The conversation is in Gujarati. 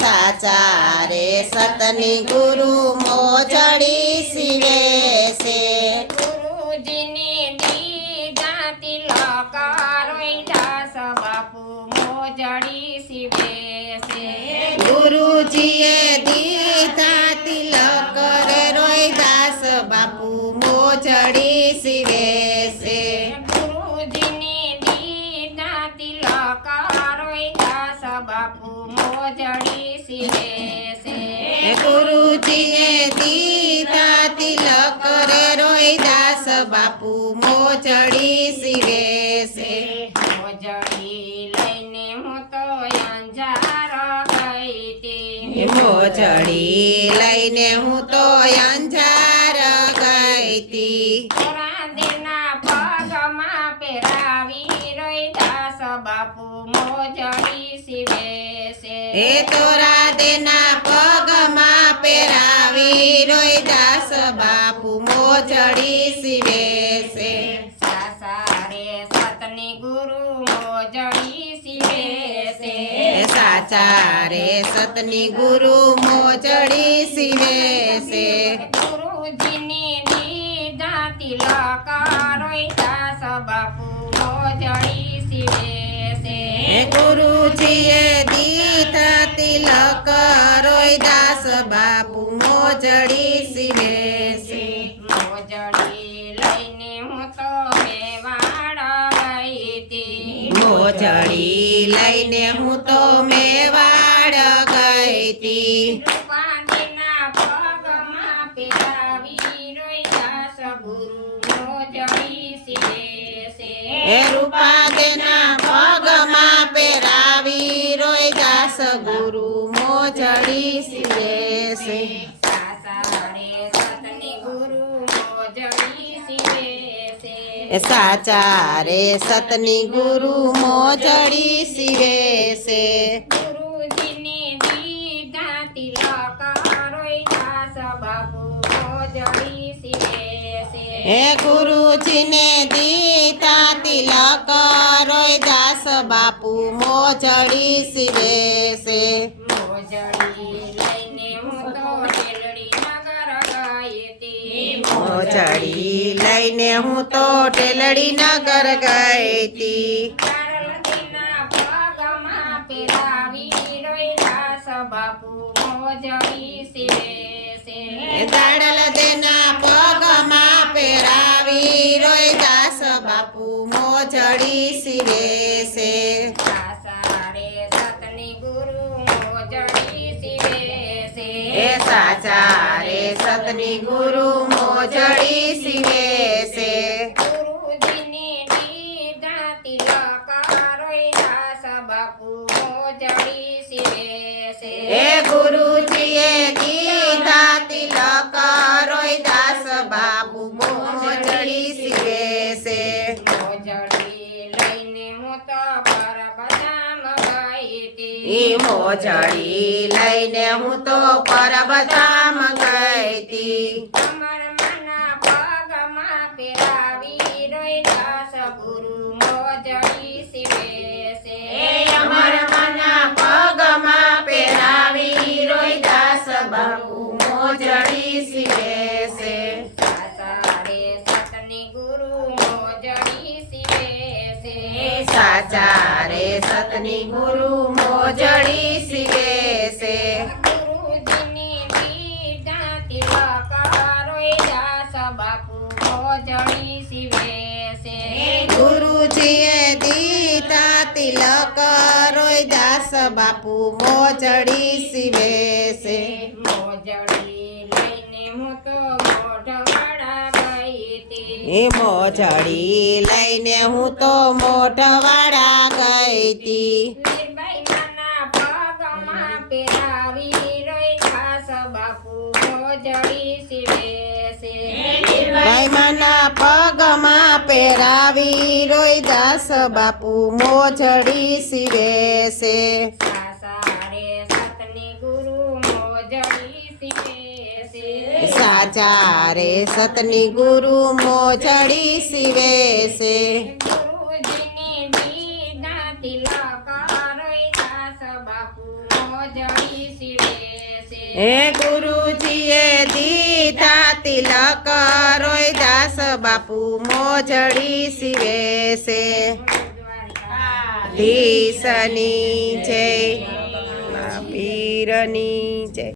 સાચા રે સતની ગુરુ મોજડી શિવે છે. ગુરુજીને દીધા તિલક રોઈદાસ બાપુ મોજડી શિવે છે. ગુરુજીએ દીધા મોજડી શિવે છે. ગુરુજીને દીધા તિલક રોઈદાસ બાપુ મોજડી શિવે છે. એ ગુરુજીએ દીધા તિલક રે રોહિદાસ બાપુ મોજડી શિવે છે. મોજડી લઈને હું તો અંજાર ગઈ તી મોજડી લઈને હું તો અંજાર તી રાંદેના પગમાં પહેરાવી રોઈદાસ બાપુ મોજડી શિવે છે. એ તો રાધેના પગમાં પહેરાવી દાસ બાપુ મોજડી શિવે છે. સાસારે સતની ગુરુ મોજડી શિવે છે. એ સાચા રે સતની ગુરુ મોજડી શિવે છે. ગુરુજીની દીધા તિલક રોઈદાસ બાપુ મોજડી શિવે છે હે ગુરુજીએ દીધા તિલક રોહિદાસ બાપુ મોજડી શિવે છે મોજડી લઈને હું તો મેવાડ ગઈ તી મોજડી લઈને હું તો મેવાડ ગઈ તી રૂપાંતીના પગમાં પહેરાવી રોઈદાસ ગુરુ મોજડી શિવે હે પગમાં ગુરુ મોજડી શિવે છે સાસારે સતની ગુરુ મોજડી શિવે છે. સાચા રે સતની ગુરુ મોજડી શિવે છે. ગુરુજીને દીધા તિલક રોઈદાસ બાપુ મોજડી શિવે છે. હે ગુરુજીને દીતા બાપુ મોજડી સીવે છે. મોજડી લઈને હું તો ટેલડી નગર ગઈ તી મોજડી લઈને હું તો ટેલડી નગર ગઈ તી ચારલતીના પગમાં પહેરાવી રોઈદાસ બાપુ મોજડી સીવે છે. દાડલ દેના પગમાં પહેરાવી રોહિદાસ બાપુ મોજડી શિવે છે. સાસારે સતની ગુરુ મોજડી શિવે છે. એ સાચા રે સતની ગુરુ મોજડી શિવે છે. ગુરુજીને દીધા તિલક રોઈદાસ બાપુ મોજડી શિવે છે. હે ગુરુજીએ દીધા મોજડી લઈને હું તો પરબતામ ગઈતી અમર મના પગમાં ગુરુ મોજડી શિવે છે. અમર મના પગમાં પેરાવી રોઈ દાસ ગુરુ મોજડી શિવે છે. સાસારે સતની ગુરુ મોજડી શિવે છે. સાચા રે સતની ગુરુ મોજડી શિવે છે. ગુરુજીની દીધા તિલક રોઈદાસ બાપુ મોજડી શિવે છે. ગુરુજીએ દીધા તિલક રોહિદાસ બાપુ મોજડી શિવે મોજડી લઈને હું તો મોઢવાડા ગઈ તી લીરબાઈ માના પગમાં પહેરાવી પહેરાવી રોહિદાસ બાપુ મોજડી શિવે છે. સાસારે સતની ગુરુ મોજડી શિવે છે રે સતની ગુરુ મોજડી શિવે છે. હે ગુરુજીએ દીધા તિલક રોયદાસ બાપુ મોજડી શિવે છે. ધીસની જય પીરની જય.